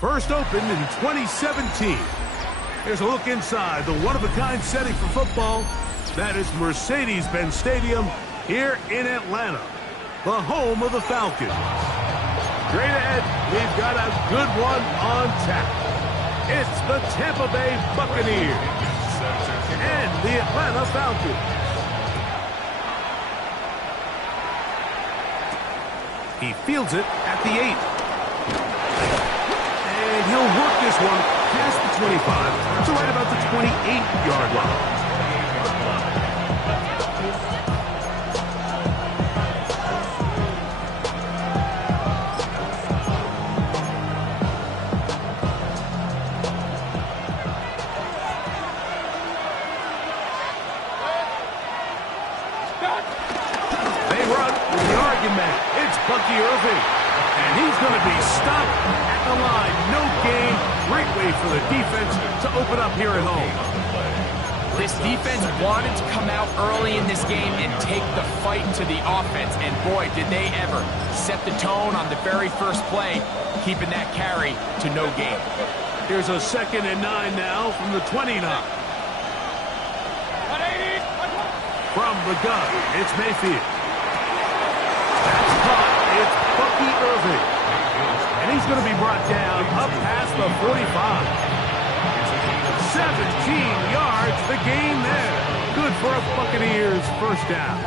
First opened in 2017. Here's a look inside the one-of-a-kind setting for football. That is Mercedes-Benz Stadium here in Atlanta, the home of the Falcons. Straight ahead, we've got a good one on tap. It's the Tampa Bay Buccaneers and the Atlanta Falcons. He fields it at the 8. And he'll work this one past the 25 to right about the 28-yard line. They run with the argument. It's Bucky Irving. And he's going to be stopped at the line. No gain. Great way for the defense to open up here at home. This defense wanted to come out early in this game and take the fight to the offense. And boy, did they ever set the tone on the very first play, keeping that carry to no gain. Here's a 2nd and 9 now from the 29. From the gun, it's Mayfield. That's caught. It's Bucky Irving. And he's going to be brought down up past the 45. 17 yards, the gain there. Good for a Buccaneers first down.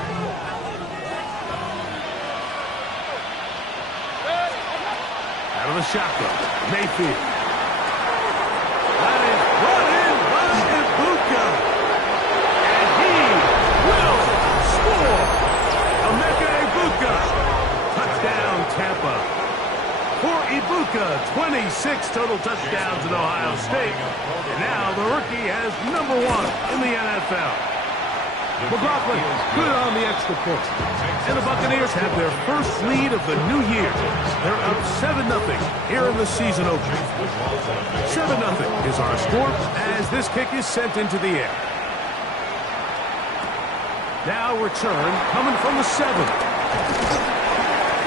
Out of the shotgun, Mayfield. That is brought in by Ibuka. And he will score. Emeka Ibuka. Touchdown, Tampa. For Ibuka, 26 total touchdowns at Ohio State. And now the rookie has number 1 in the NFL. McLaughlin, good on the extra point. And the Buccaneers have their first lead of the new year. They're up 7-0 here in the season opener. 7-0 is our score as this kick is sent into the air. Now return coming from the 7.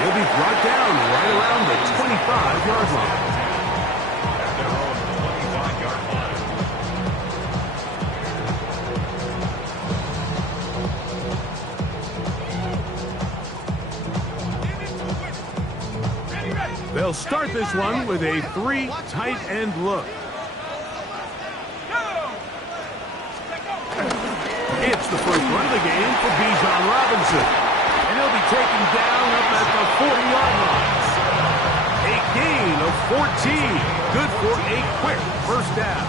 He'll be brought down right around the 25-yard line. They'll start this one with a 3 tight end look. It's the first run of the game for Bijan Robinson. And he'll be taken down up at the 40-yard line. A gain of 14. Good for a quick first down.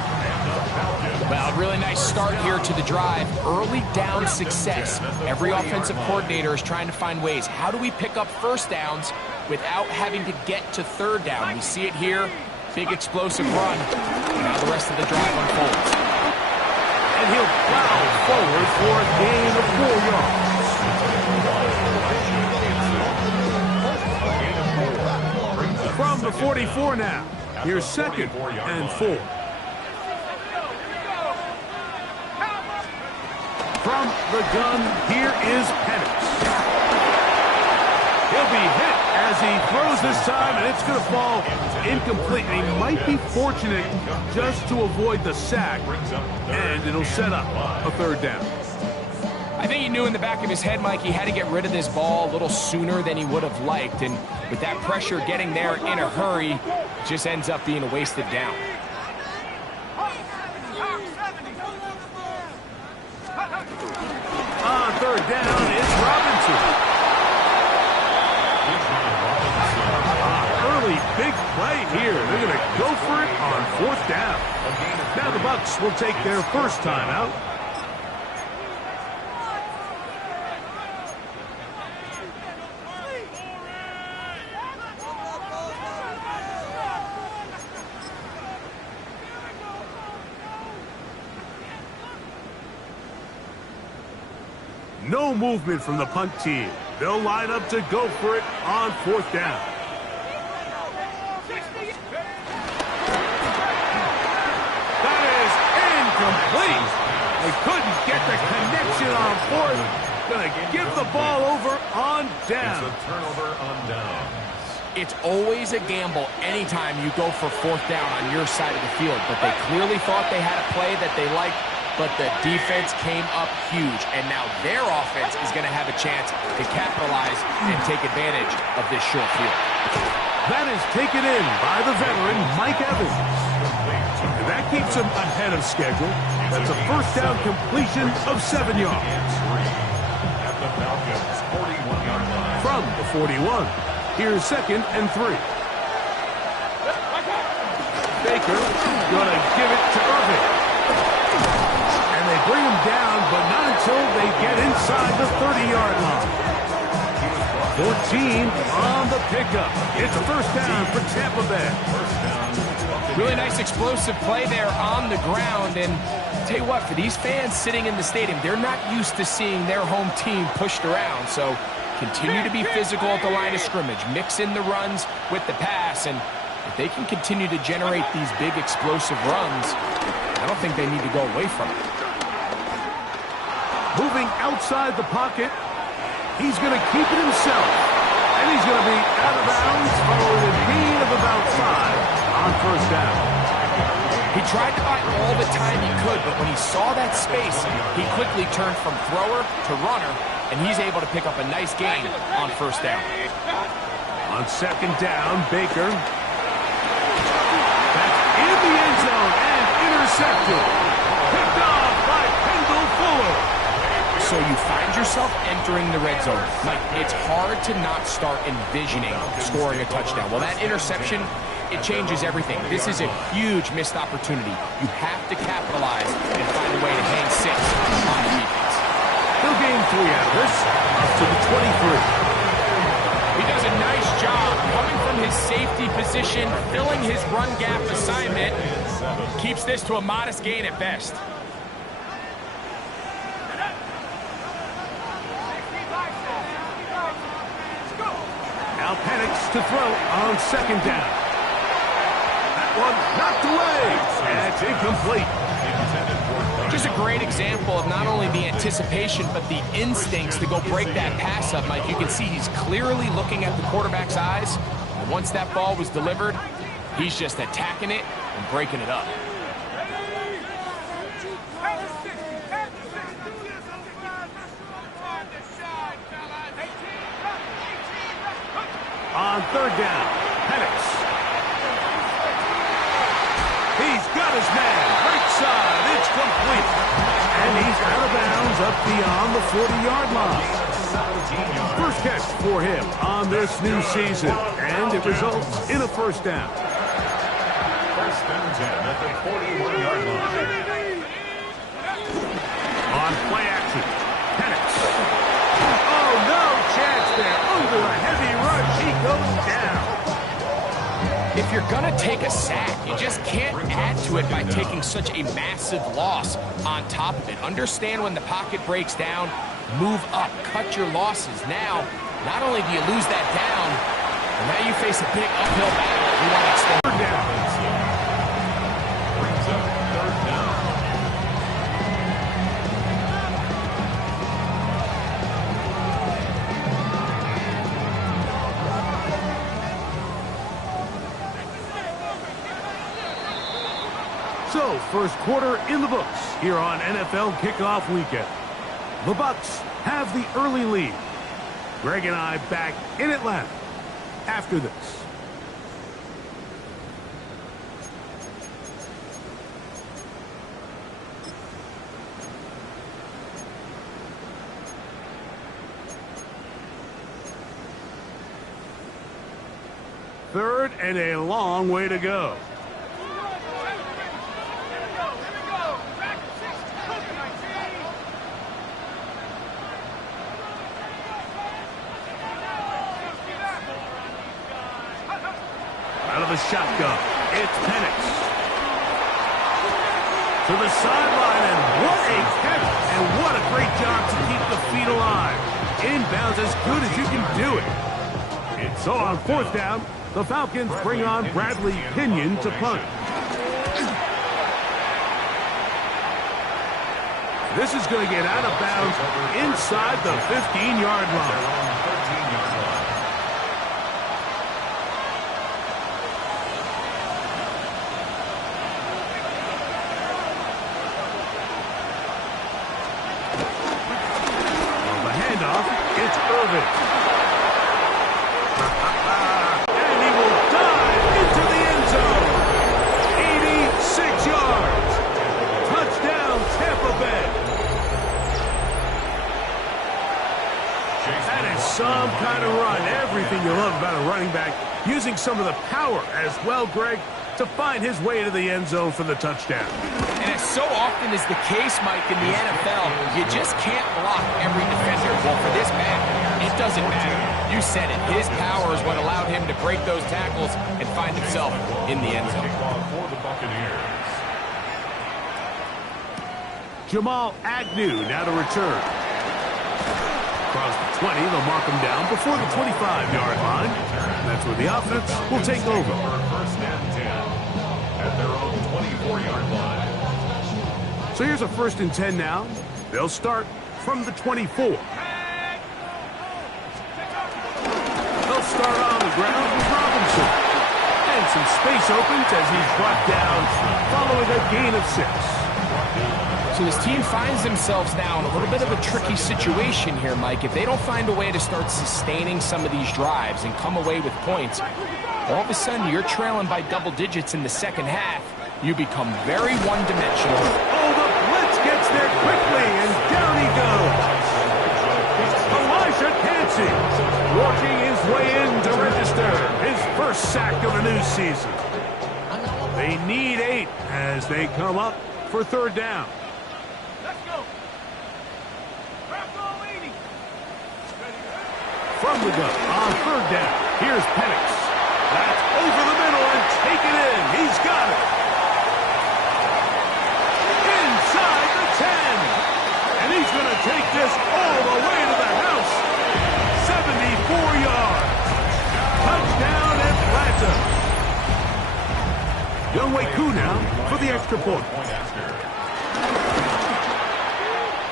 Well, really nice start here to the drive. Early down success. Every offensive coordinator is trying to find ways. How do we pick up first downs without having to get to third down? We see it here. Big explosive run. Now the rest of the drive unfolds. And he'll plow forward for a gain of 4 yards. From the 44 now. Here's 2nd and 4. From the gun, here is Penix. He'll be hit as he throws this time, and it's going to fall incomplete. And he might be fortunate just to avoid the sack, and it'll set up a 3rd down. I think he knew in the back of his head, Mike, he had to get rid of this ball a little sooner than he would have liked. And with that pressure getting there in a hurry, it just ends up being a wasted down. On 3rd down, it's Robinson. Early big play here. They're going to go for it on 4th down. Now the Bucs will take their first timeout. No movement from the punt team. They'll line up to go for it on 4th down. That is incomplete. They couldn't get the connection on 4th. Gonna give the ball over on down. It's a turnover on down. It's always a gamble anytime you go for 4th down on your side of the field, but they clearly thought they had a play that they liked, but the defense came up huge, and now their offense is going to have a chance to capitalize and take advantage of this short field. That is taken in by the veteran, Mike Evans. And that keeps him ahead of schedule. That's a 1st down completion of 7 yards. At the Falcons' 41-yard line. From the 41. Here's 2nd and 3. Baker gonna give it to Irving. And they bring him down, but not until they get inside the 30-yard line. 14 on the pickup. It's a 1st down for Tampa Bay. Really nice explosive play there on the ground, and tell you what, for these fans sitting in the stadium, they're not used to seeing their home team pushed around, so continue to be physical at the line of scrimmage, mix in the runs with the pass, and if they can continue to generate these big explosive runs, I don't think they need to go away from it. Moving outside the pocket, he's going to keep it himself, and he's going to be out of bounds following a gain of about 5 on 1st down. He tried to buy all the time he could, but when he saw that space, he quickly turned from thrower to runner, and he's able to pick up a nice gain on 1st down. On 2nd down, Baker. That's in the end zone and intercepted. Picked off by Kendall Fuller. So you find yourself entering the red zone. Mike, it's hard to not start envisioning scoring a touchdown. Well, that interception, it changes everything. This is a huge missed opportunity. You have to capitalize and find a way to hang 6 on the defense. He'll gain 3 out of this, up to the 23. He does a nice job coming from his safety position, filling his run gap assignment. Keeps this to a modest gain at best. Now Penix to throw on 2nd down. That one knocked away, and it's incomplete. Just a great example of not only the anticipation, but the instincts to go break that pass up, Mike. You can see he's clearly looking at the quarterback's eyes. And once that ball was delivered, he's just attacking it and breaking it up. On 3rd down, Penix. He's got his man, right side, it's complete. And he's out of bounds up beyond the 40-yard line. First catch for him on this new season, and it results in a 1st down. 1st and 10 at the 41-yard line. On play action, Penix. Oh, no chance there. Under a heavy rush, he goes down. If you're going to take a sack, you just can't add to it by taking such a massive loss on top of it. Understand when the pocket breaks down, move up, cut your losses. Now, not only do you lose that down, but now you face a big uphill battle. You want to extend down. Brings up 3rd down. So, first quarter in the books here on NFL Kickoff Weekend. The Bucs have the early lead. Greg and I back in Atlanta after this. Third and a long way to go. Out of the shotgun, it's Penix. To the sideline and What a catch, and what a great job to keep the feet alive. Inbounds as good as you can do it. So on fourth down, the Falcons bring on Bradley Pinion to punt. This is going to get out of bounds inside the 15-yard line. On the handoff, it's Irvin. And he will dive into the end zone. 86 yards. Touchdown, Tampa Bay. That is some kind of run. Everything you love about a running back. Using some of the power as well, Greg, to find his way to the end zone for the touchdown. And as so often is the case, Mike, in the NFL, you just can't block every defender. Well, for this back, it doesn't matter. You said it. His power is what allowed him to break those tackles and find himself in the end zone. For the Buccaneers. Jamal Agnew now to return. Across the 20, they'll mark him down before the 25-yard line. And that's where the offense will take over. First and 10 at their own 24-yard line. So here's a 1st and 10 now. They'll start from the 24. They'll start on the ground with Robinson. And some space opens as he's brought down following a gain of 6. So this team finds themselves now in a little bit of a tricky situation here, Mike. If they don't find a way to start sustaining some of these drives and come away with points, all of a sudden you're trailing by double digits in the second half. You become very one-dimensional. Oh, the blitz gets there quickly, and down he goes. Elijah Cansey working his way in to register his first sack of the new season. They need 8 as they come up for 3rd down. From the gun on 3rd down, here's Penix. That's over the middle and taken in. He's got it. Inside the 10. And he's going to take this all the way to the house. 74 yards. Touchdown Atlanta. Younghoe Koo now for the extra point.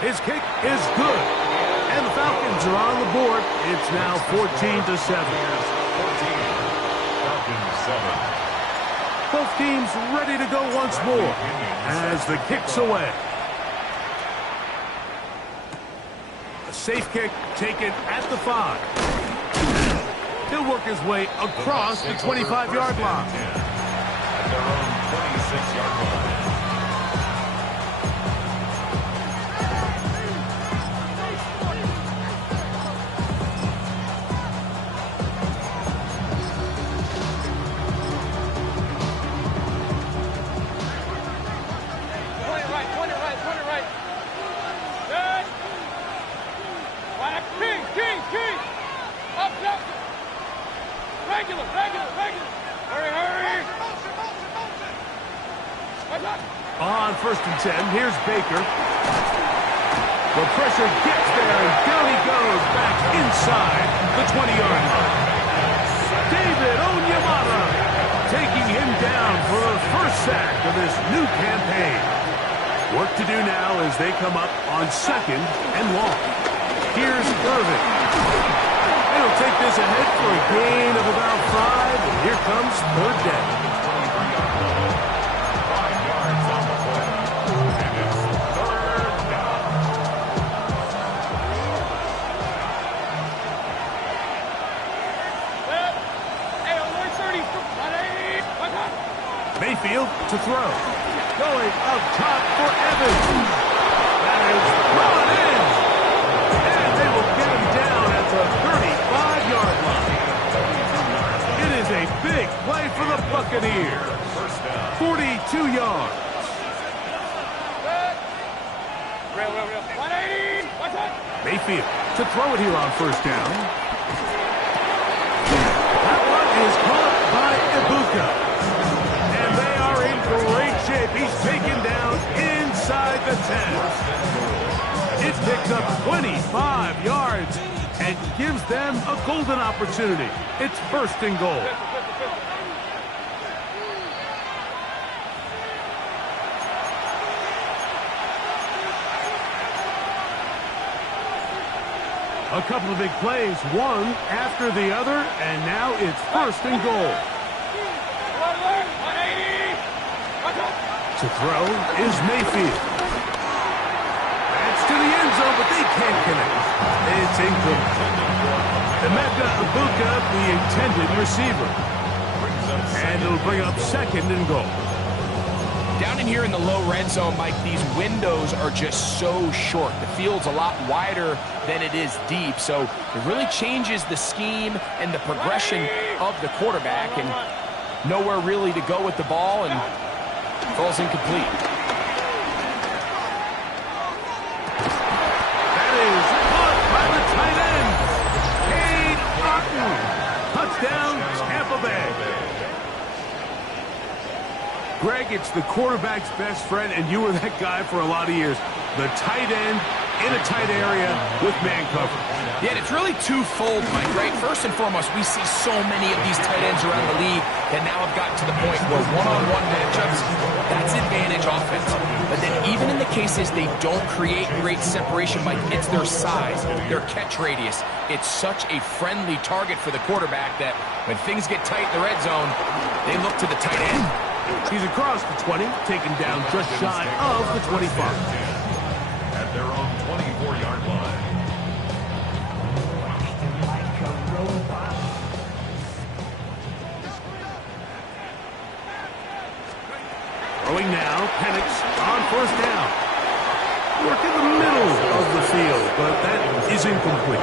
His kick is good. And the Falcons are on the board. It's now 14-7. Both teams ready to go once more as the kick's away. A safe kick taken at the 5. He'll work his way across the 25-yard line. At their own 26-yard line. On 1st and 10, here's Baker. The pressure gets there, and down he goes back inside the 20-yard line. David Onyemata taking him down for the first sack of this new campaign. Work to do now as they come up on 2nd and long. Here's Irvin. He'll take this ahead for a gain of about 5, and here comes 3rd down. Mayfield to throw. Going up top for Evans. That is brought in. And they will get him down at the 35-yard line. It is a big play for the Buccaneers. 42 yards. Mayfield to throw it here on 1st down. That one is caught by Ibuka. Great shape. He's taken down inside inside the 10. It picks up 25 yards and gives them a golden opportunity. It's first and goal. A couple of big plays, one after the other, and now it's first and goal. To throw is Mayfield. That's to the end zone, but they can't connect. It's incomplete. Emeka Egbuka, the intended receiver. And it'll bring up second and goal. Down in here in the low red zone, Mike, these windows are just so short. The field's a lot wider than it is deep, so it really changes the scheme and the progression of the quarterback, and nowhere really to go with the ball, and falls incomplete. That is caught by the tight end, Cade Otton. Touchdown, Tampa Bay. Greg, it's the quarterback's best friend, and you were that guy for a lot of years. The tight end in a tight area with man coverage. Yeah, and it's really twofold, Mike, right? First and foremost, we see so many of these tight ends around the league that now have gotten to the point where one-on-one matchups, that's advantage offense. But then even in the cases they don't create great separation, Mike, it's their size, their catch radius. It's such a friendly target for the quarterback that when things get tight in the red zone, they look to the tight end. He's across the 20, taken down just shy of the 25. At their own 24-yard line. Throwing now, Penix on first down. Work in the middle of the field, but that is incomplete.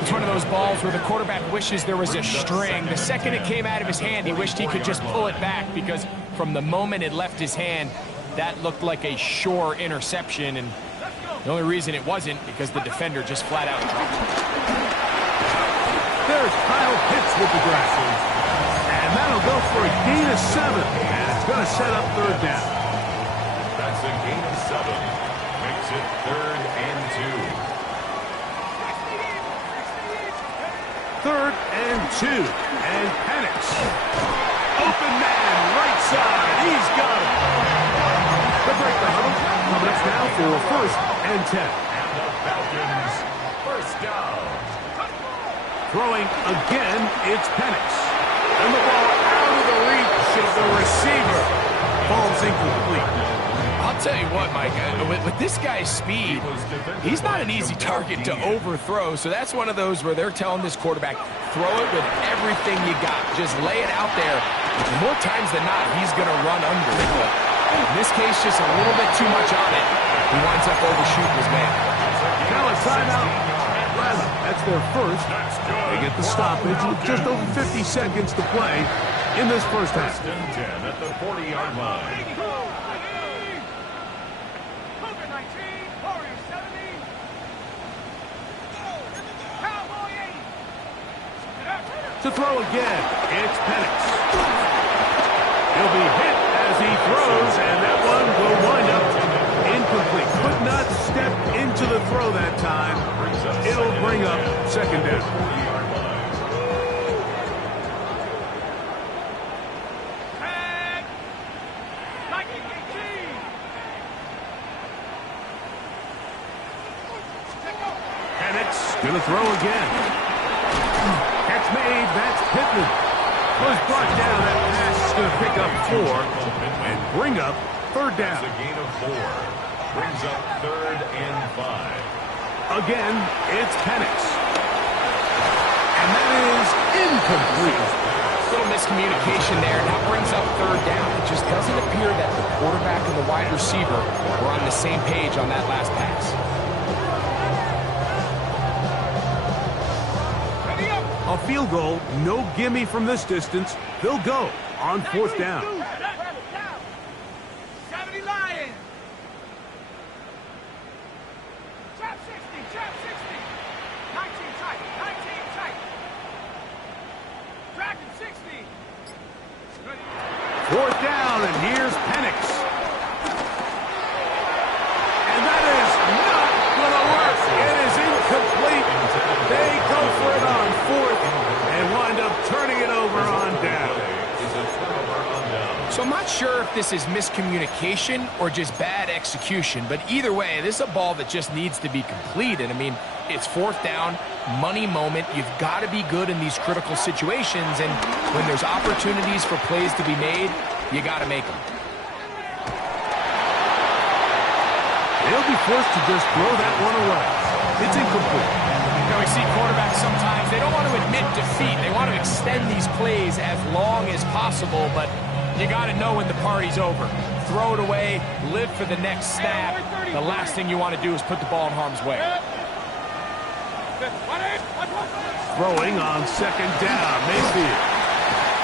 It's one of those balls where the quarterback wishes there was a string. The second it came out of his hand, he wished he could just pull it back, because from the moment it left his hand, that looked like a sure interception, and the only reason it wasn't because the defender just flat out dropped it. There's Kyle Pitts with the grab. And that'll go for a gain of 7, and it's going to set up third down. That's a gain of 7. Makes it 3rd and 2. 3rd and 2, and Penix. Open man, right side, he's got it. The break the huddle, coming up now for 1st and 10. And the Falcons, first down. Throwing again, it's Penix. And the ball out of the reach of the receiver. Ball's incomplete. I'll tell you what, Mike, with this guy's speed, he's not an easy target to overthrow, so that's one of those where they're telling this quarterback, throw it with everything you got. Just lay it out there. More times than not, he's going to run under it, but in this case, just a little bit too much on it. He winds up overshooting his man. Now a timeout. That's their first. They get the stoppage with just over 50 seconds to play in this first half. 10 at the 40-yard line. To throw again, it's Penix. He'll be hit as he throws, and that one will wind up incomplete. Could not step into the throw that time. It'll bring up second down. Penix gonna throw again. Catch made, that's Pittman. Was brought down, that pass is going to pick up 4 and bring up third down. That's a gain of 4. Brings up 3rd and 5. Again, it's Penix. And that is incomplete. Little miscommunication there. Now brings up third down. It just doesn't appear that the quarterback and the wide receiver were on the same page on that last pass. A field goal, no gimme from this distance. They'll go on 4th down. 70 Lions. Trap 60, trap 60. 19 tight, 19 tight. Dragon 60. 4th down, and here's Penix. They go for it on fourth and wind up turning it over on down. So I'm not sure if this is miscommunication or just bad execution, but either way, this is a ball that just needs to be completed. I mean, it's fourth down, money moment. You've got to be good in these critical situations, and when there's opportunities for plays to be made, you got to make them. They'll be forced to just throw that one away. It's incomplete. You know, we see quarterbacks sometimes, they don't want to admit defeat. They want to extend these plays as long as possible, but you got to know when the party's over. Throw it away, live for the next snap. The last thing you want to do is put the ball in harm's way. Throwing on second down, Mayfield.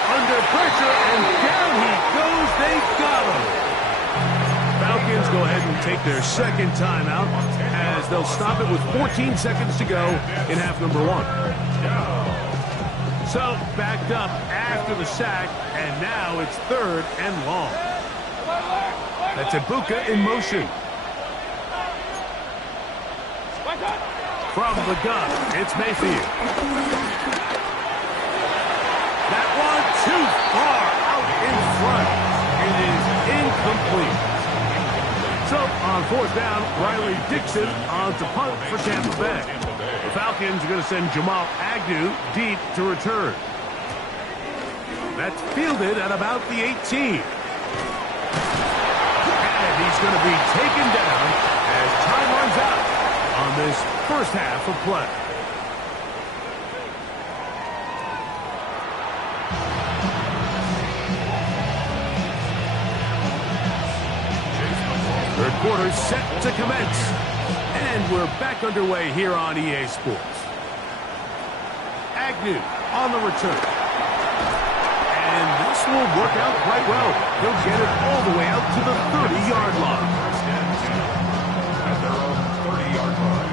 Under pressure, and down he goes. They got him. Falcons go ahead and take their second timeout as they'll stop it with 14 seconds to go in half number one. So, backed up after the sack, and now it's third and long. That's Ibuka in motion. From the gun, it's Mayfield. That one too far out in front. It is incomplete. So, on fourth down, Riley Dixon on to punt for Tampa Bay. The Falcons are going to send Jamal Agnew deep to return. That's fielded at about the 18. And he's going to be taken down as time runs out on this first half of play. Third quarter set to commence. And we're back underway here on EA Sports. Agnew on the return. And this will work out quite well. He'll get it all the way out to the 30-yard line. At their own 30-yard line.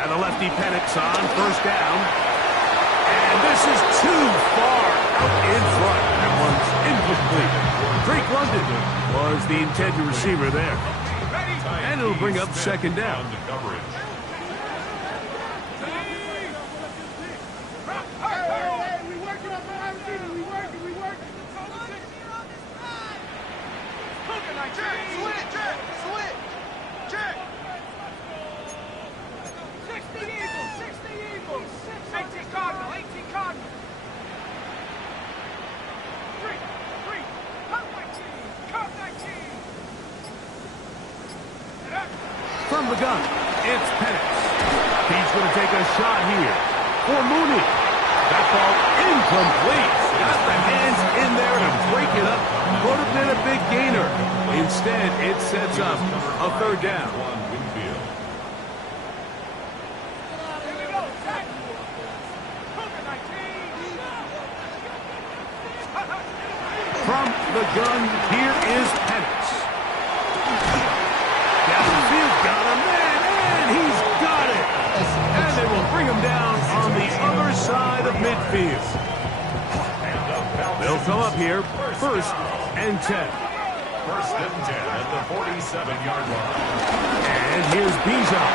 And the lefty Penix on first down. And this is too far out in front. That one's incomplete. Drake London was the intended receiver there. And it'll bring up second down. From the gun, it's Penix. He's going to take a shot here for Mooney. That ball incomplete. Got the hands in there to break it up. Would have been a big gainer. Instead, it sets up a third down. From the gun, here is Penix. Downfield, got a man, and he's got it. And they will bring him down on the other side of midfield. They'll come up here, first and 10. First and 10 at the 47-yard line. And here's Bijan.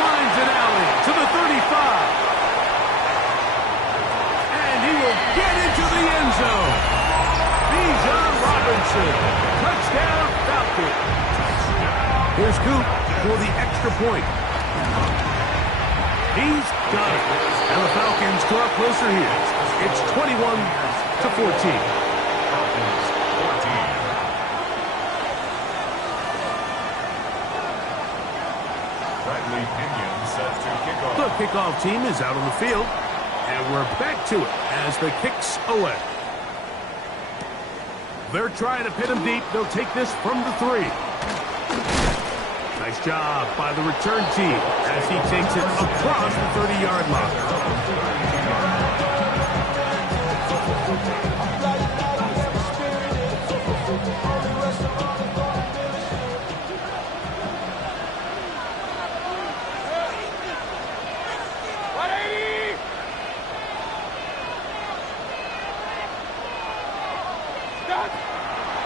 Finds an alley to the 35. And he will get into the end zone. Bijan Robinson. Touchdown, Falcons. Here's Coop for the extra point. He's got it. And the Falcons draw closer here. It's 21-14. The kickoff team is out on the field, and we're back to it as the kick's away. They're trying to pin him deep. They'll take this from the 3. Nice job by the return team as he takes it across the 30-yard line.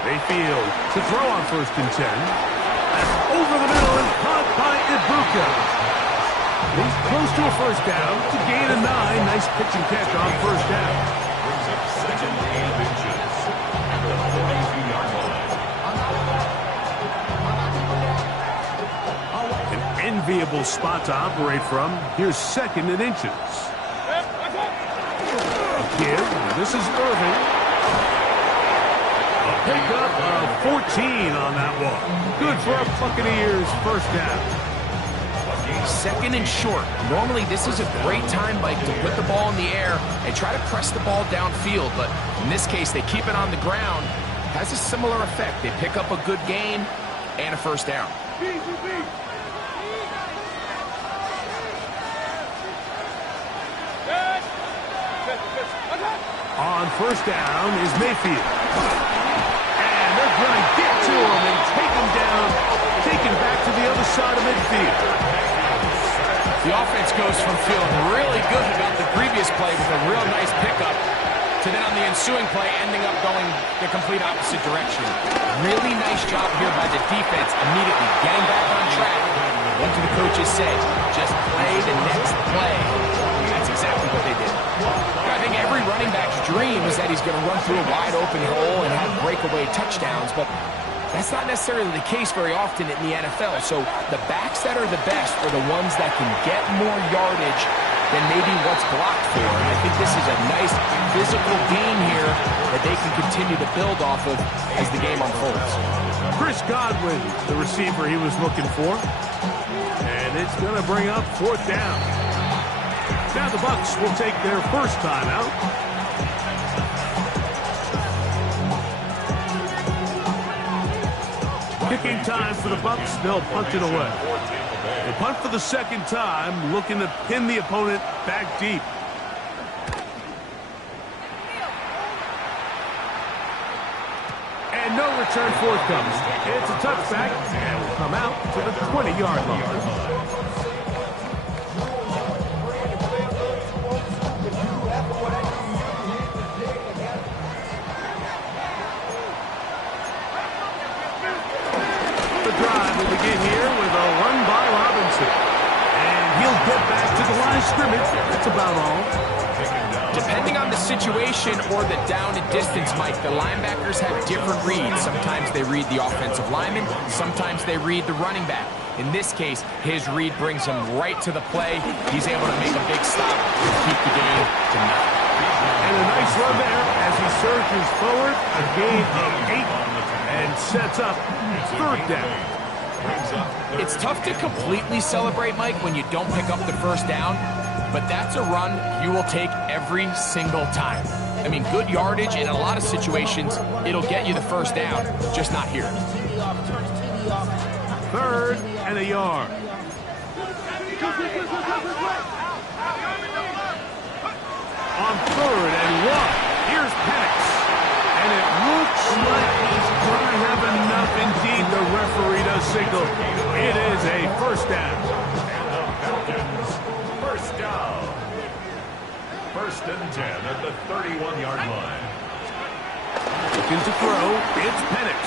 Mayfield to throw on 1st and 10. That's over the middle and caught by Ibuka. He's close to a 1st down to gain a 9. Nice pitch and catch on 1st down. Brings up 2nd and inches at the 42-yard line. An enviable spot to operate from. Here's 2nd and inches. A give. This is Irving. A pickup of 14 on that one. Good for a Buccaneers 1st down. 2nd and short. Normally, this is a great time, Mike, to put the ball in the air and try to press the ball downfield. But in this case, they keep it on the ground. Has a similar effect. They pick up a good gain and a 1st down. On 1st down is Mayfield. And they're going to get to him and take him down, taken back to the other side of midfield. The offense goes from feeling really good about the previous play with a real nice pickup to then on the ensuing play ending up going the complete opposite direction. Really nice job here by the defense immediately getting back on track. What do the coaches say? Just play the next play. That's exactly what they did. I think every running back's dream is that he's going to run through a wide open hole and have breakaway touchdowns, but that's not necessarily the case very often in the NFL. So the backs that are the best are the ones that can get more yardage than maybe what's blocked for. And I think this is a nice physical game here that they can continue to build off of as the game unfolds. Chris Godwin, the receiver he was looking for. And it's going to bring up 4th down. Now the Bucs will take their 1st timeout. Kicking time for the Bucs. They'll punt it away. They punt for the 2nd time, looking to pin the opponent back deep. And no return forthcoming. It's a touchback, and will come out to the 20-yard line. Begin here with a run by Robinson. And he'll get back to the line of scrimmage. That's about all. Depending on the situation or the down and distance, Mike, the linebackers have different reads. Sometimes they read the offensive lineman. Sometimes they read the running back. In this case, his read brings him right to the play. He's able to make a big stop and keep the game to nothing. And a nice run there as he surges forward. A gain of 8 and sets up 3rd down. It's tough to completely celebrate, Mike, when you don't pick up the 1st down, but that's a run you will take every single time. I mean, good yardage in a lot of situations, it'll get you the 1st down, just not here. 3rd and a yard. On 3rd and 1, here's Penix. And it looks like he's going to have enough. Indeed, the referee does signal. It is a 1st down. And the Falcons, 1st down. 1st and 10 at the 31-yard line. Looking to throw, it's Penix.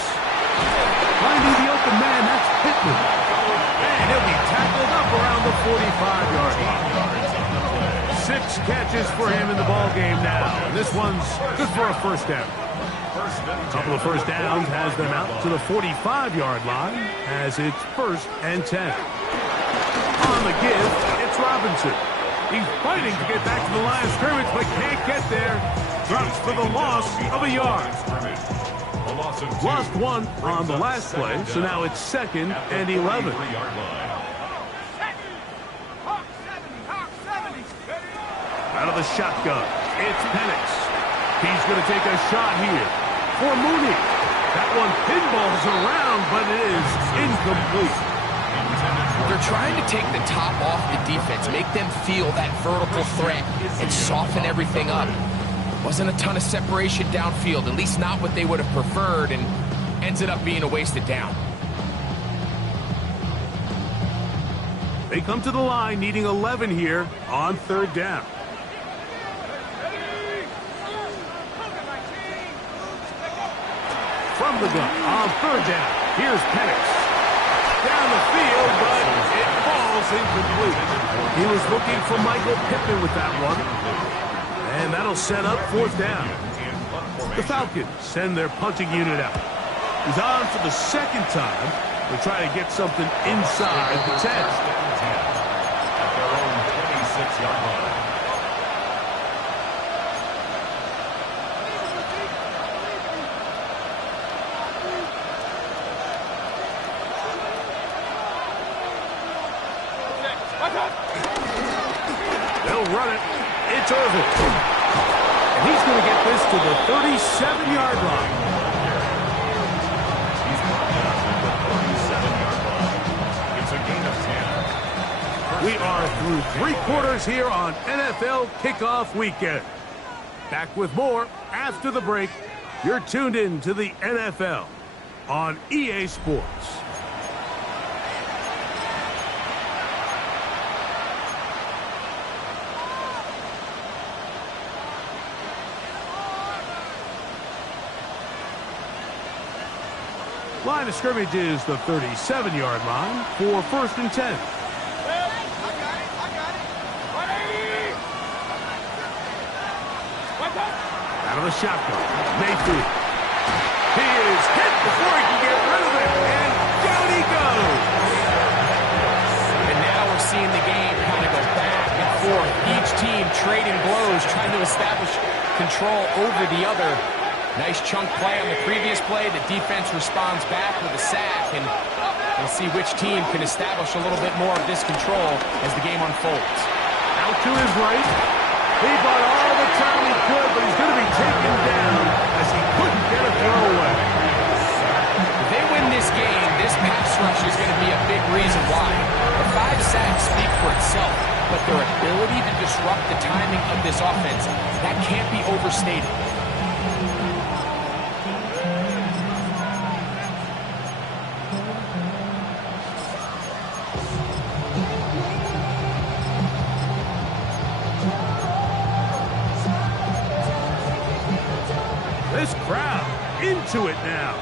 Finding the open man, that's Pittman. And he'll be tackled up around the 45-yard line. 6 catches for him in the ball game now. And this one's good for a 1st down. A couple of 1st downs has them out to the 45-yard line as it's 1st and 10. On the give, it's Robinson. He's fighting to get back to the line of scrimmage, but can't get there. Drops for the loss of a yard. Lost 1 on the last play, so now it's 2nd and 11. Out of the shotgun, it's Penix. He's going to take a shot here for Mooney. That one pinballs around, but it is incomplete. They're trying to take the top off the defense, make them feel that vertical threat, and soften everything up. Wasn't a ton of separation downfield, at least not what they would have preferred, and ended up being a wasted down. They come to the line needing 11 here on 3rd down. from the gun on third down. Here's Penix. Down the field, but it falls incomplete. He was looking for Michael Pittman with that one. And that'll set up fourth down. The Falcons send their punting unit out. He's on for the second time to try to get something inside the 10. At their own 26-yard line. They'll run it. It's Irvin. And he's going to get this to the 37-yard line. He's brought down at the 37-yard line. It's a gain of 10. We are through three quarters here on NFL Kickoff Weekend. Back with more after the break. You're tuned in to the NFL on EA Sports. Line of scrimmage is the 37-yard line for first and 10. Out of the shotgun, Mayfield. He is hit before he can get rid of it, and down he goes. And now we're seeing the game kind of go back and forth. Each team trading blows, trying to establish control over the other. Nice chunk play on the previous play. The defense responds back with a sack, and we'll see which team can establish a little bit more of this control as the game unfolds. Out to his right. He bought all the time he could, but he's going to be taken down as he couldn't get a throw away. If they win this game, this pass rush is going to be a big reason why. The 5 sacks speak for itself, but their ability to disrupt the timing of this offense, that can't be overstated. This crowd into it now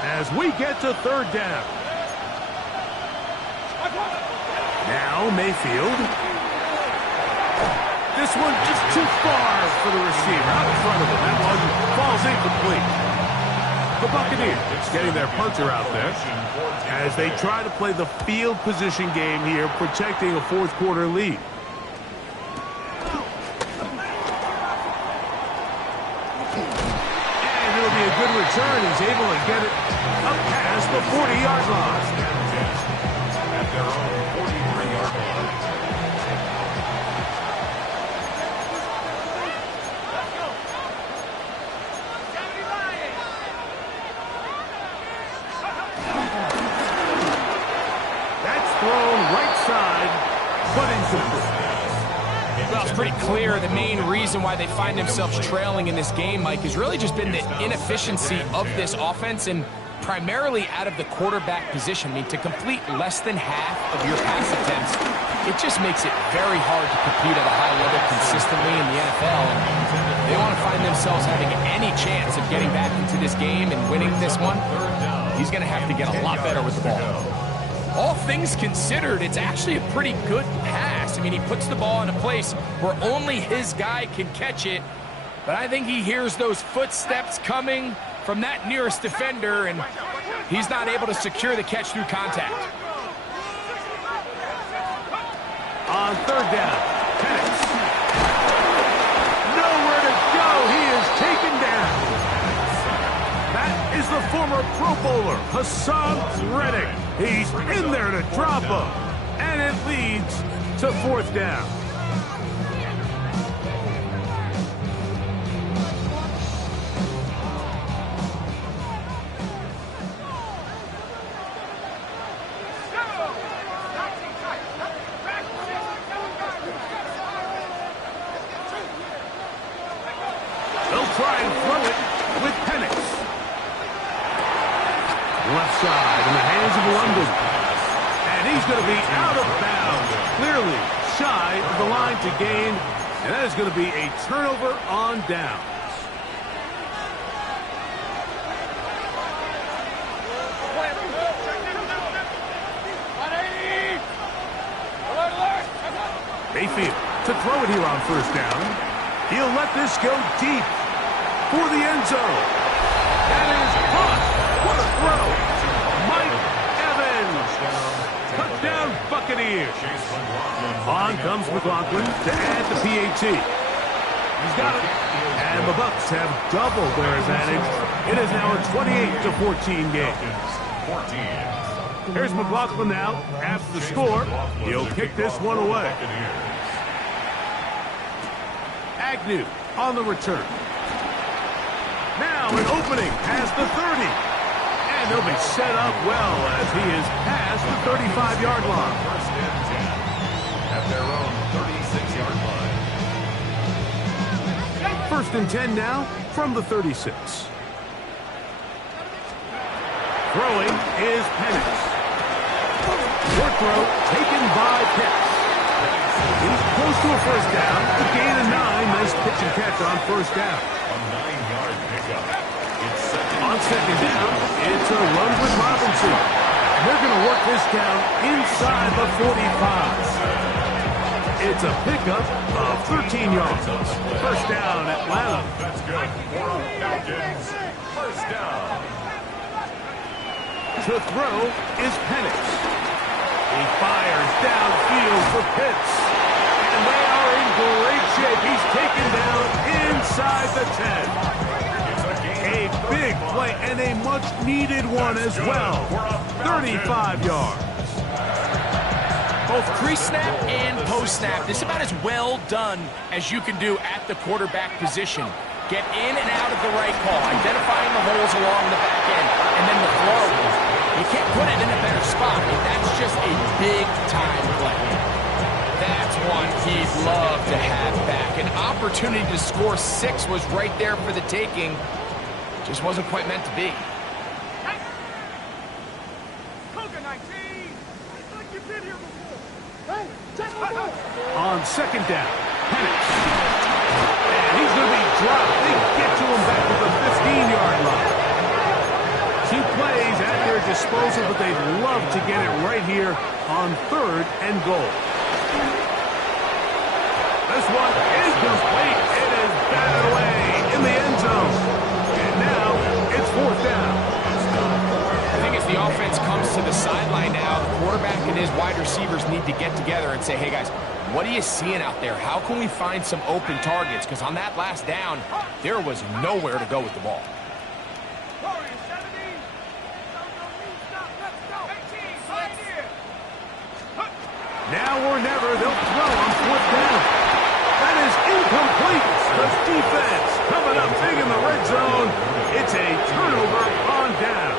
as we get to third down. Now Mayfield. This one just too far for the receiver. Out in front of him. That one falls incomplete. The Buccaneers getting their punter out there as they try to play the field position game here, protecting a fourth quarter lead. Good return. He's able to get it up past the 40-yard line. At their own 43-yard line. That's thrown right side, but incomplete. Well, it's pretty clear the main reason why they find themselves trailing in this game, Mike, has really just been the inefficiency of this offense and primarily out of the quarterback position. I mean, to complete less than half of your pass attempts, it just makes it very hard to compete at a high level consistently in the NFL. And they want to find themselves having any chance of getting back into this game and winning this one. He's going to have to get a lot better with the ball. All things considered, it's actually a pretty good pass. I mean, he puts the ball in a place where only his guy can catch it. But I think he hears those footsteps coming from that nearest defender, and he's not able to secure the catch through contact. On third down, Penix. Nowhere to go. He is taken down. That is the former Pro Bowler, Hassan Reddick. He's in there to drop him, and it leads to fourth down. They'll try and throw it with Penix. Left side in the hands of London. And he's going to be out of bounds. Clearly shy of the line to gain. And that is going to be a turnover on downs. Mayfield to throw it here on first down. He'll let this go deep for the end zone. That is caught. What a throw. Mike Evans. Touchdown Buccaneers. On comes McLaughlin to add the PAT. He's got it. And the Bucs have doubled their advantage. It is now a 28-14 game. Here's McLaughlin now. After the score, he'll kick this one away. Agnew on the return. Now an opening past the 30. And he'll be set up well as he is past the 35-yard line. First and 10 at their own 36-yard line. First and 10 now from the 36. Throwing is Penix. Short throw taken by Pitts. He's close to a first down. A gain of 9. Nice pitch and catch on first down. A 9-yard pickup. It's On second down, it's a run with Robinson. They're going to work this down inside the 45. It's a pickup of 13 yards. First down, Atlanta. That's good. For Falcons. First down. To throw is Penix. He fires downfield for Pitts. And they are in great shape. He's taken down inside the 10. A big play and a much-needed one as well. 35 yards. Both pre-snap and post-snap, this is about as well done as you can do at the quarterback position. Get in and out of the right call, identifying the holes along the back end, and then the throw. You can't put it in a better spot. I mean, that's just a big-time play. That's one he'd love to have back. An opportunity to score 6 was right there for the taking. Just wasn't quite meant to be. On second down, Penix. And he's going to be dropped. They get to him back at the 15-yard line. 2 plays at their disposal, but they'd love to get it right here on third and goal. This one is complete. It is batted away in the end zone. And now it's fourth down. I think as the offense comes to the sideline now, the quarterback and his wide receivers need to get together and say, hey, guys, what are you seeing out there? How can we find some open targets? Because on that last down, there was nowhere to go with the ball. Now or never, they'll throw on fourth down. That is incomplete. The defense coming up big in the red zone. It's a turnover on down.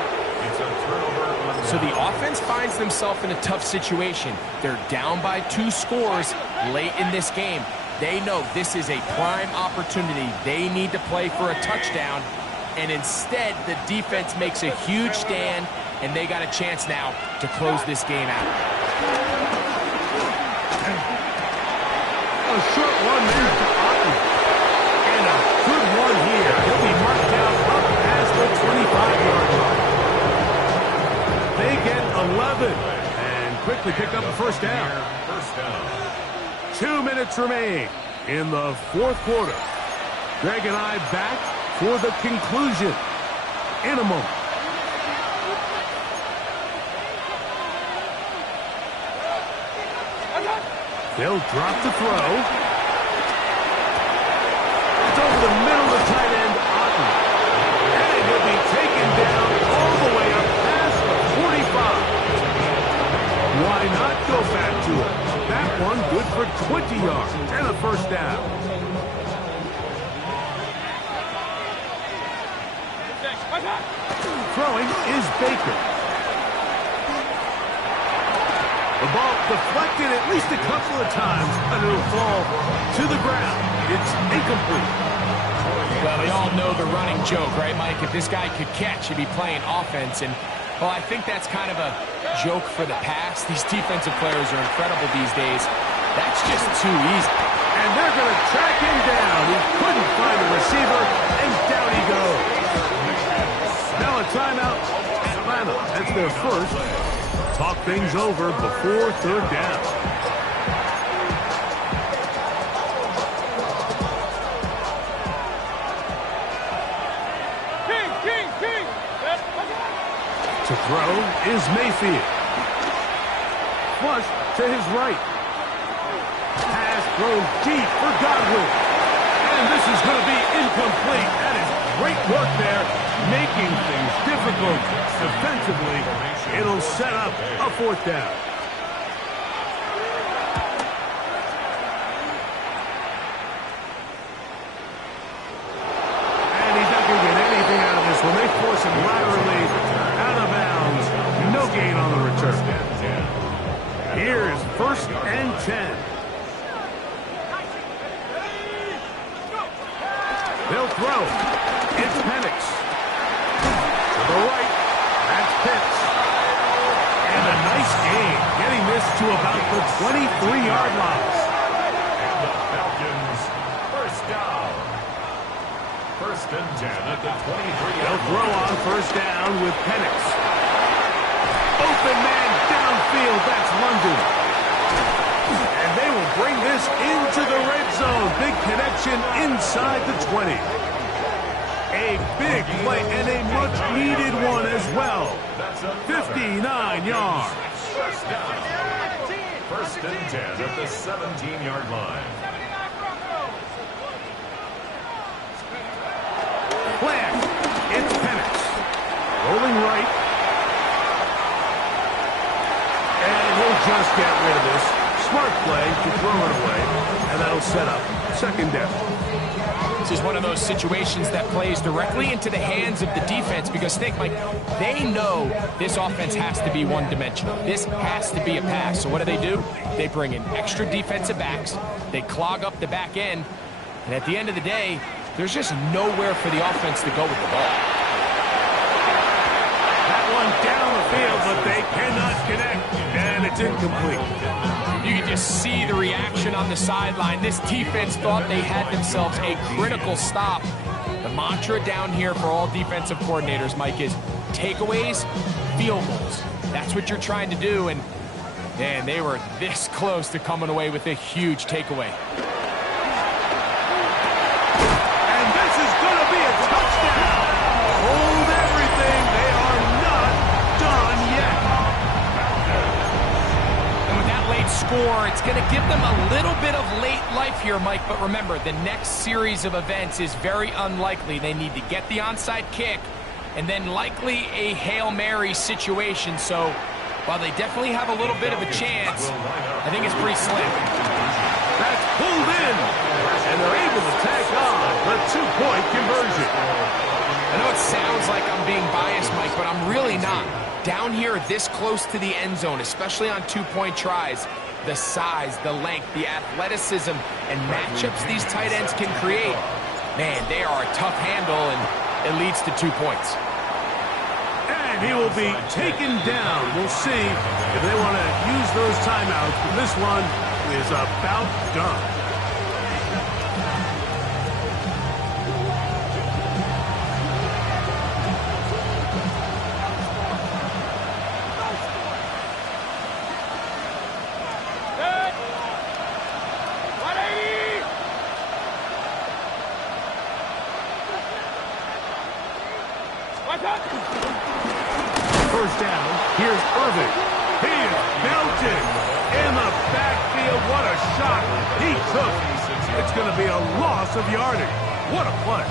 It's a turnover on down. So the offense finds themselves in a tough situation. They're down by 2 scores late in this game. They know this is a prime opportunity. They need to play for a touchdown. And instead, the defense makes a huge stand, and they got a chance now to close this game out. A short one there to Otten. And a good one here. He'll be marked down up past the 25-yard line. They get 11 and quickly pick up a first down. First down. 2 minutes remain in the fourth quarter. Greg and I back for the conclusion in a moment. They'll drop the throw. It's over the middle of the tight end, Otten. And he'll be taken down all the way up past the 45. Why not go back to it? That one good for 20 yards and a first down. Throwing is Baker. The ball deflected at least a couple of times, and it'll fall to the ground. It's incomplete. Well, we all know the running joke, right, Mike? If this guy could catch, he'd be playing offense. And, well, I think that's kind of a joke for the past. These defensive players are incredible these days. That's just too easy. And they're going to track him down. He couldn't find a receiver, and down he goes. Now a timeout. Atlanta, that's their first. Talk things over before third down. To throw is Mayfield. Flush to his right. Pass thrown deep for Godwin. And this is going to be incomplete. That is great work there, making things difficult defensively. It'll set up a 4th down. And he's not going to get anything out of this one. They force him laterally out of bounds. No gain on the return. Here's 1st and 10. They'll throw. It's Penix. To the right. That's Pitts. And a nice gain, getting this to about the 23-yard line. And the Falcons, 1st down. 1st and 10 at the 23-yard They'll line. throw on 1st down with Penix. Open man downfield. That's London. And they will bring this into the red zone. Big connection inside the 20. A big play and a much-needed one as well. 59 yards. 1st down. 1st and 10 at the 17-yard line. Flag. It's Penix. Rolling right. And he'll just get rid of this. Smart play to throw it away. And that'll set up 2nd down. This is one of those situations that plays directly into the hands of the defense because, think, Mike, they know this offense has to be one-dimensional. This has to be a pass. So what do? They bring in extra defensive backs. They clog up the back end. And at the end of the day, there's just nowhere for the offense to go with the ball. That one down the field, but they cannot connect. And it's incomplete. You can just see the reaction on the sideline. This defense thought they had themselves a critical stop. The mantra down here for all defensive coordinators, Mike, is takeaways, field goals. That's what you're trying to do, and man, they were this close to coming away with a huge takeaway. And this is going to be a touchdown. Hold everything. They are not done yet. And with that late score, it's going to give them a little bit of late life here, Mike. But remember, the next series of events is very unlikely. They need to get the onside kick and then likely a Hail Mary situation. So while they definitely have a little bit of a chance, I think it's pretty slim. That's pulled in. And they're able to tack on the 2-point conversion. I know it sounds like I'm being biased, Mike, but I'm really not. Down here this close to the end zone, especially on 2-point tries, the size, the length, the athleticism, and matchups these tight ends can create, man, they are a tough handle, and it leads to 2 points. And he will be taken down. We'll see if they want to use those timeouts. But this one is about done. First down, here's Irvin. He is belted in the backfield. What a shot he took. It's going to be a loss of yardage. What a play.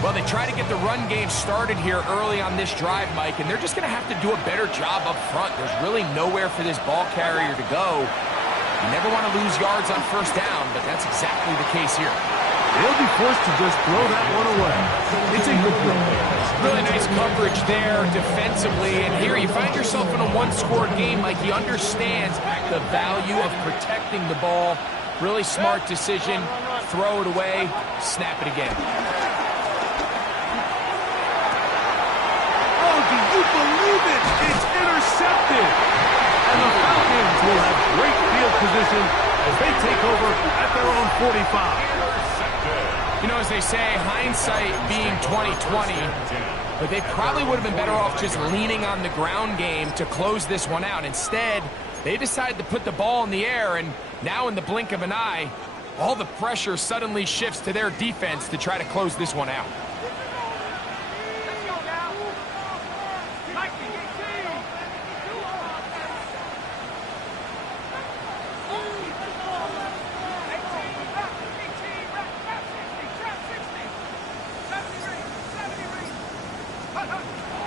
Well, they try to get the run game started here early on this drive, Mike, and they're just going to have to do a better job up front. There's really nowhere for this ball carrier to go. You never want to lose yards on first down, but that's exactly the case here. They'll be forced to just throw that one away. It's incomplete. Really nice coverage there defensively, and here you find yourself in a one-score game. Like, he understands the value of protecting the ball. Really smart decision. Throw it away, snap it again. Oh, do you believe it? It's intercepted. And the Falcons will have great field position as they take over at their own 45. You know, as they say, hindsight being 20/20, but they probably would have been better off just leaning on the ground game to close this one out. Instead, they decided to put the ball in the air, and now in the blink of an eye, all the pressure suddenly shifts to their defense to try to close this one out. Let's go now. Mikey.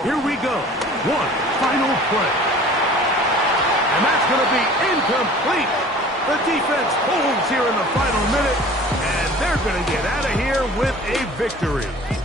Here we go. One final play. And that's going to be incomplete. The defense holds here in the final minute, and they're going to get out of here with a victory.